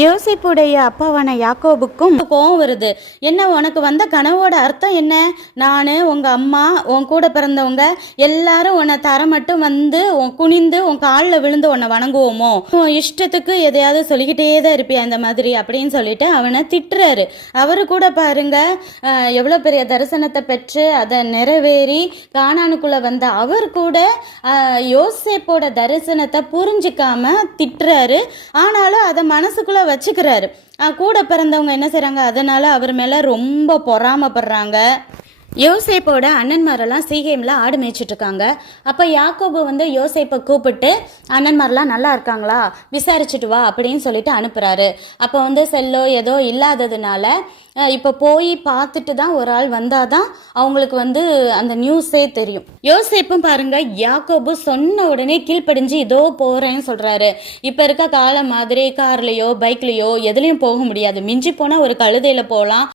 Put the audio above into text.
யோசேப்புடைய அப்பாவான யாக்கோபுக்கும் கோவம் வருது. என்ன உனக்கு வந்த கனவோட அர்த்தம் என்ன? நான் உங்கள் அம்மா உன் கூட பிறந்தவங்க எல்லாரும் உன்னை தர மட்டும் வந்து குனிந்து உன் காலில் விழுந்து உன்னை வணங்குவோமோ? உன் இஷ்டத்துக்கு எதையாவது சொல்லிக்கிட்டே தான் இருப்பியா இந்த மாதிரி அப்படின்னு சொல்லிட்டு அவனை திட்டுறாரு. அவரு கூட பாருங்க எவ்வளோ பெரிய தரிசனத்தை பெற்று அதை நிறைவேறி கானானுக்குள்ளே வந்த அவர் கூட யோசேப்போட தரிசனத்தை புரிஞ்சிக்காம திட்டுறாரு. ஆனாலும் அதை மனசுக்குள்ள வச்சுக்கிறாரு. கூட பிறந்தவங்க என்ன செய்றாங்க, அதனால அவர் மேல ரொம்ப பொறாமப்படுறாங்க. யோசேப்போட அண்ணன்மாரெல்லாம் சீகேமில் ஆடு மேய்ச்சிட்டு இருக்காங்க. அப்போ யாக்கோபு வந்து யோசேப்பை கூப்பிட்டு அண்ணன்மாரெலாம் நல்லா இருக்காங்களா விசாரிச்சுட்டு வா அப்படின்னு சொல்லிட்டு அனுப்புகிறாரு. அப்போ வந்து செல்லோ ஏதோ இல்லாததுனால இப்போ போய் பார்த்துட்டு தான் ஒரு ஆள் வந்தால் தான் அவங்களுக்கு வந்து அந்த நியூஸே தெரியும். யோசேப்பும் பாருங்க யாக்கோபு சொன்ன உடனே கீழ்ப்படிஞ்சு இதோ போகிறேன்னு சொல்கிறாரு. இப்போ இருக்க காலம் மாதிரி கார்லேயோ பைக்லேயோ எதுலேயும் போக முடியாது. மிஞ்சி போனால் ஒரு கழுதையில் போகலாம்.